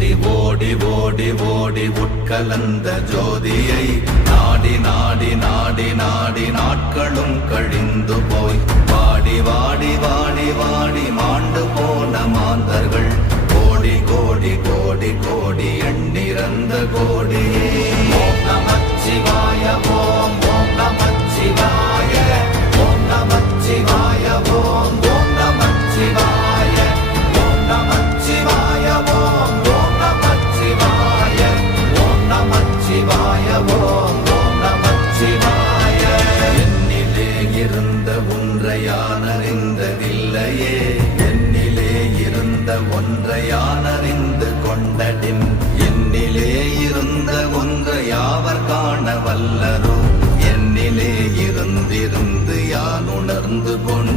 ஓடி ஓடி ஓடி ஓடி உட்கலந்த ஜோதியை நாடி நாடி நாடி நாடி நாட்களும் கழிந்து போய் வாடி வாடி வாடி வாடி மாண்டு போன மாந்தர்கள் கோடி கோடி கோடி கோடி எண்ணிறந்த கோடி. ஓம் நமச்சிவாய ஓம் ஓம் நமச்சிவாய ஓம் நமச்சிவாய ஓம் ஓம் நமச்சிவாய ஓம் நமச்சிவாய ஓம் ஓம் நமச்சிவாய ஓம் நமச்சிவாய ஓம் ஓம் நமச்சிவாய. என்னிலே இருந்த ஒன்றை யான் அறிந்ததில்லையே, என்னிலே இருந்த ஒன்றை யான் அறிந்து கொண்டடின், என்னிலே இருந்த ஒன்றை யாவர் காண வல்லரோ, என்னிலே இருந்திருந்து யான் உணர்ந்து கொண்ட